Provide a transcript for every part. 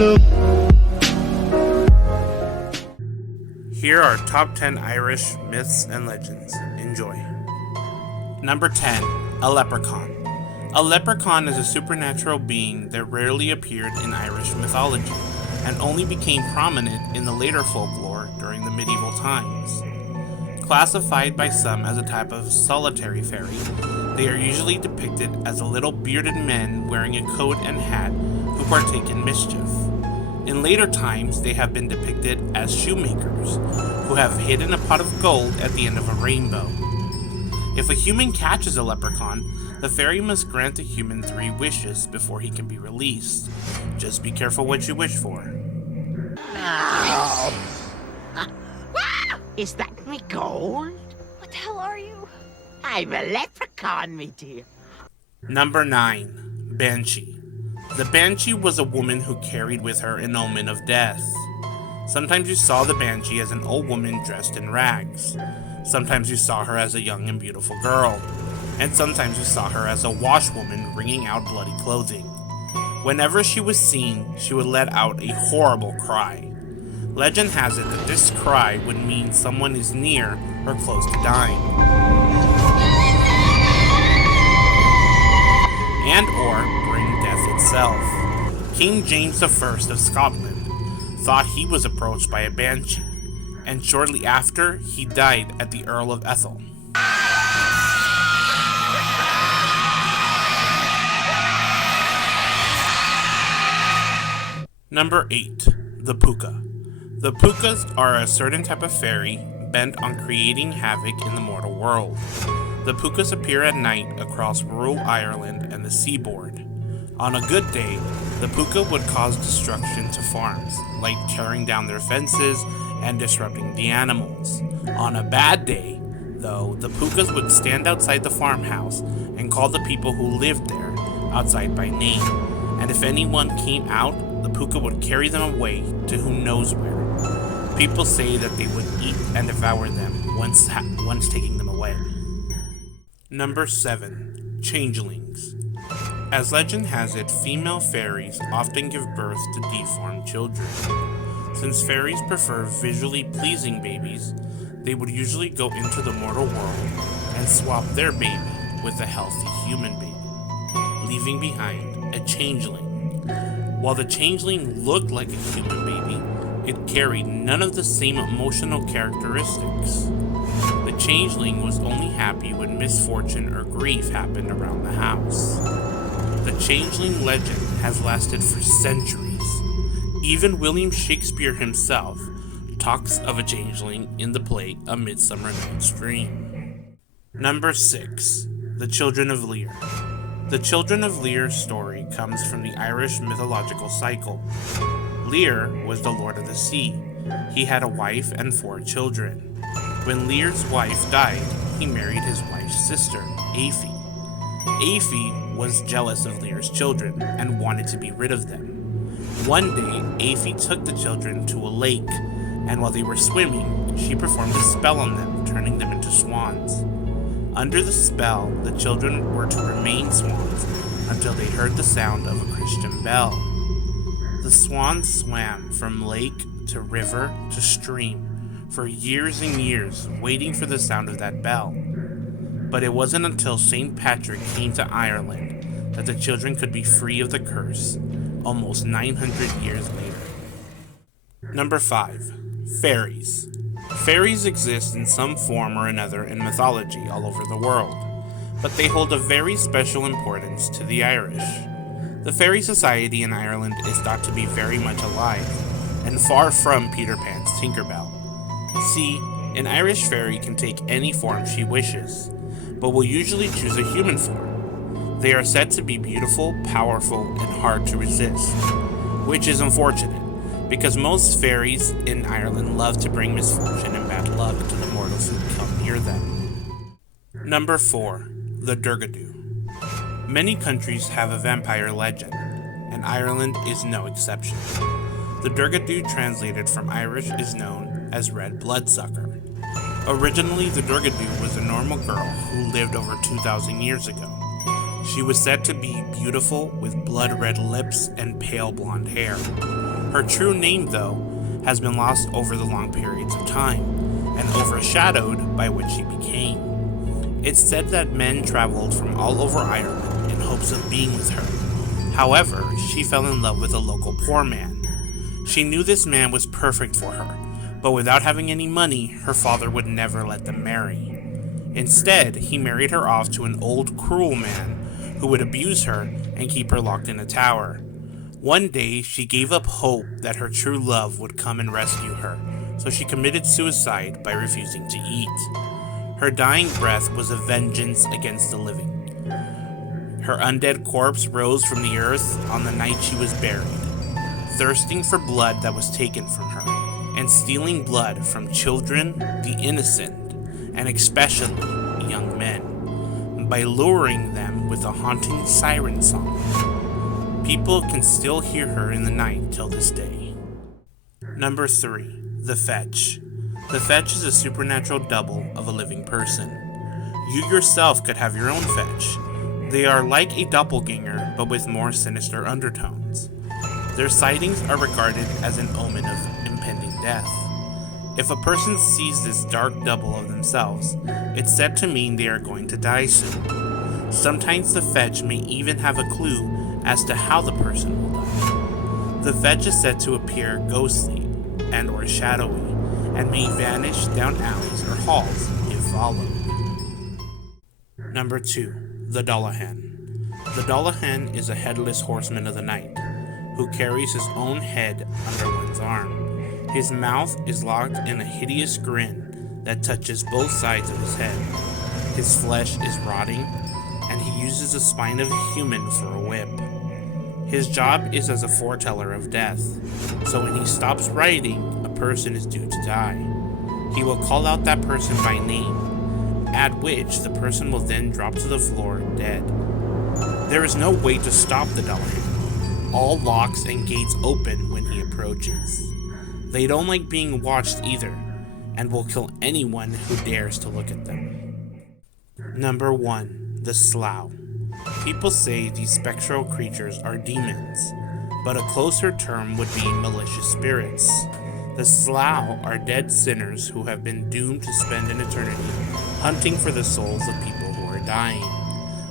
Here are top 10 Irish myths and legends. Enjoy. Number 10. A leprechaun. A leprechaun is a supernatural being that rarely appeared in Irish mythology and only became prominent in the later folklore during the medieval times. Classified by some as a type of solitary fairy, they are usually depicted as little bearded men wearing a coat and hat who partake in mischief. In later times, they have been depicted as shoemakers who have hidden a pot of gold at the end of a rainbow. If a human catches a leprechaun, the fairy must grant the human 3 wishes before he can be released. Just be careful what you wish for. Is that me gold? What the hell are you? I'm a leprechaun, me dear. Number 9. Banshee. The Banshee was a woman who carried with her an omen of death. Sometimes you saw the Banshee as an old woman dressed in rags. Sometimes you saw her as a young and beautiful girl. And sometimes you saw her as a washwoman wringing out bloody clothing. Whenever she was seen, she would let out a horrible cry. Legend has it that this cry would mean someone is near or close to dying. And or bring death itself. King James I of Scotland thought he was approached by a banshee, and shortly after, he died at the Earl of Ethel. Number 8. The Púca. The Púcas are a certain type of fairy bent on creating havoc in the mortal world. The Púcas appear at night across rural Ireland and the seaboard. On a good day, the Púca would cause destruction to farms, like tearing down their fences and disrupting the animals. On a bad day, though, the Púcas would stand outside the farmhouse and call the people who lived there outside by name, and if anyone came out, the Púca would carry them away to who knows where. People say that they would eat and devour them once taking them away. Number 7. Changelings. As legend has it, female fairies often give birth to deformed children. Since fairies prefer visually pleasing babies, they would usually go into the mortal world and swap their baby with a healthy human baby, leaving behind a changeling. While the changeling looked like a human baby, it carried none of the same emotional characteristics. The changeling was only happy when misfortune or grief happened around the house. The changeling legend has lasted for centuries. Even William Shakespeare himself talks of a changeling in the play A Midsummer Night's Dream. Number 6. The Children of Lir. The Children of Lir story comes from the Irish mythological cycle. Lir was the lord of the sea. He had a wife and 4 children. When Lir's wife died, he married his wife's sister, Aoife. Aoife was jealous of Lir's children and wanted to be rid of them. One day, Aoife took the children to a lake, and while they were swimming, she performed a spell on them, turning them into swans. Under the spell, the children were to remain swans until they heard the sound of a Christian bell. The swans swam from lake to river to stream for years and years, waiting for the sound of that bell. But it wasn't until St. Patrick came to Ireland that the children could be free of the curse, almost 900 years later. Number 5. Fairies. Fairies exist in some form or another in mythology all over the world, but they hold a very special importance to the Irish. The fairy society in Ireland is thought to be very much alive, and far from Peter Pan's Tinkerbell. See, an Irish fairy can take any form she wishes, but will usually choose a human form. They are said to be beautiful, powerful, and hard to resist, which is unfortunate, because most fairies in Ireland love to bring misfortune and bad luck to the mortals who come near them. Number 4. The Durgadú. Many countries have a vampire legend, and Ireland is no exception. The Durgadú, translated from Irish, is known as Red Bloodsucker. Originally, the Durgadú was a normal girl who lived over 2,000 years ago. She was said to be beautiful with blood-red lips and pale blonde hair. Her true name, though, has been lost over the long periods of time, and overshadowed by what she became. It's said that men traveled from all over Ireland in hopes of being with her. However, she fell in love with a local poor man. She knew this man was perfect for her, but without having any money, her father would never let them marry. Instead, he married her off to an old, cruel man who would abuse her and keep her locked in a tower. One day, she gave up hope that her true love would come and rescue her, so she committed suicide by refusing to eat. Her dying breath was a vengeance against the living. Her undead corpse rose from the earth on the night she was buried, thirsting for blood that was taken from her, and stealing blood from children, the innocent, and especially young men, by luring them with a haunting siren song. People can still hear her in the night till this day. Number 3. The Fetch. The Fetch is a supernatural double of a living person. You yourself could have your own Fetch. They are like a doppelganger, but with more sinister undertones. Their sightings are regarded as an omen of impending death. If a person sees this dark double of themselves, it's said to mean they are going to die soon. Sometimes the Fetch may even have a clue as to how the person will die. The Fetch is said to appear ghostly and or shadowy, and may vanish down alleys or halls if followed. Number 2. The Dullahan. The Dullahan is a headless horseman of the night, who carries his own head under one's arm. His mouth is locked in a hideous grin that touches both sides of his head. His flesh is rotting, and he uses the spine of a human for a whip. His job is as a foreteller of death, so when he stops riding, a person is due to die. He will call out that person by name, at which the person will then drop to the floor dead. There is no way to stop the Dullahan. All locks and gates open when he approaches. They don't like being watched either, and will kill anyone who dares to look at them. Number 1. The Slough. People say these spectral creatures are demons, but a closer term would be malicious spirits. The Slough are dead sinners who have been doomed to spend an eternity hunting for the souls of people who are dying.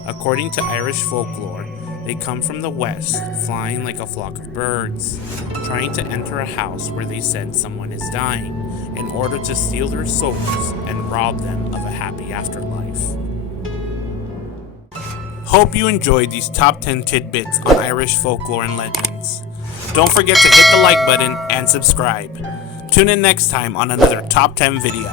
According to Irish folklore, they come from the west, flying like a flock of birds, trying to enter a house where they said someone is dying, in order to steal their souls and rob them of a happy afterlife. Hope you enjoyed these top 10 tidbits on Irish folklore and legends. Don't forget to hit the like button and subscribe. Tune in next time on another top 10 video.